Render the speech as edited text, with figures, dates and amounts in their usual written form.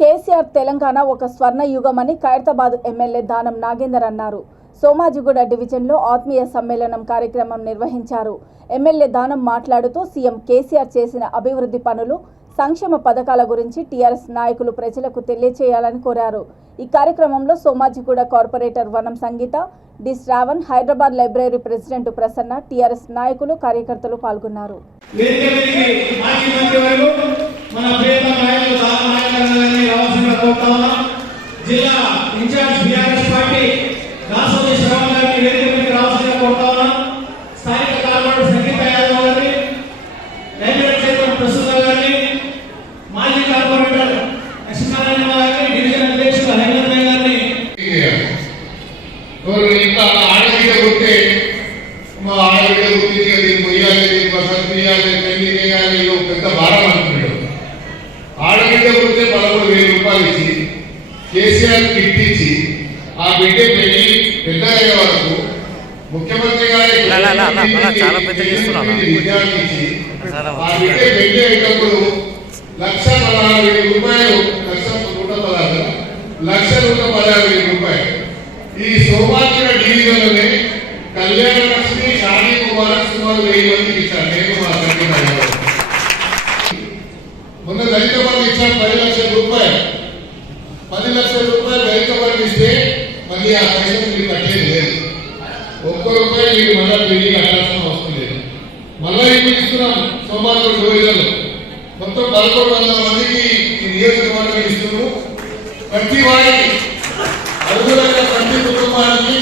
కేసీఆర్ తెలంగాణ ఒక స్వర్ణ యుగమని ఖైరతాబాద్ ఎమ్మెల్యే దానం నాగేందర్ అన్నారు. సోమాజిగూడ డివిజన్లో ఆత్మీయ సమ్మేళనం కార్యక్రమం నిర్వహించారు. ఎమ్మెల్యే దానం మాట్లాడుతూ సీఎం కేసీఆర్ చేసిన అభివృద్ధి పనులు, సంక్షేమ పథకాల గురించి టీఆర్ఎస్ నాయకులు ప్రజలకు తెలియజేయాలని కోరారు. ఈ కార్యక్రమంలో Somajiguda corporator Vanam Sangeetha, D Shravan, Hyderabad library president Prasanna, TRS నాయకులు, కార్యకర్తలు పాల్గొన్నారు. జిల్లా ఇన్ఛార్జ్ బీఆర్ఎస్ పార్టీ రాష్ట్ర శ్రవణ్ గారిని వేదికపైకి రావాల్సిన కోరుతా ఉన్నాం. స్థానిక కార్పొరేటర్ సంగీత యాదవ్ గారిని, లైబ్రరీ చైర్మన్ ప్రసన్న గారిని, మాజీ కార్పొరేటర్ లక్ష్మీనారాయణ గారిని, డివిజన్ అధ్యక్షుడు హైదరాబాద్ గారిని ఆడబిడ్డ కొట్టే మా ఆడబిడ్డ గురించి దీన్ని మొయ్యాలి, వసతి చేయాలి, పెళ్లి చేయాలి, పెద్ద భారం అనుకున్నాడు. ఆడబిడ్డ కొట్టే 13,000 రూపాయలు ఇచ్చి కేసీఆర్ కిట్ ఇచ్చి ఆ బిడ్డ పెళ్లి పెద్ద అయ్యే వరకు ముఖ్యమంత్రి గారి విద్యార్థి ఇచ్చి ఆ బిడ్డ పెళ్లి అయ్యేటప్పుడు 1,16,000 రూపాయలు, 1,116,000 రూపాయలు ఈ సోమాజిగూడ డివిజన్లోనే కళ్యాణ లక్ష్మి, షాదీ ముబారక్ సుమారు 1000 మందికి ఇచ్చారు. నేను మా సంగీత మొన్న దళిత బంధు ఇచ్చాను 10 లక్షల రూపాయలు. 10 లక్షల రూపాయలు దళిత బంధు ఇస్తే మళ్ళీ ఆ పైసలు మీరు కట్టేది లేదు. ₹1 మీరు మళ్ళీ తిరిగి కట్టాల్సిన అవసరం లేదు. మళ్ళీ ఇప్పుడు ఇస్తున్నాం సోమాజిగూడ డివిజన్లో మొత్తం 1100 మందికి ఈ నియోజకవర్గం ఇస్తున్నాము. ప్రతి వారికి అర్హులైన ప్రతి కుటుంబానికి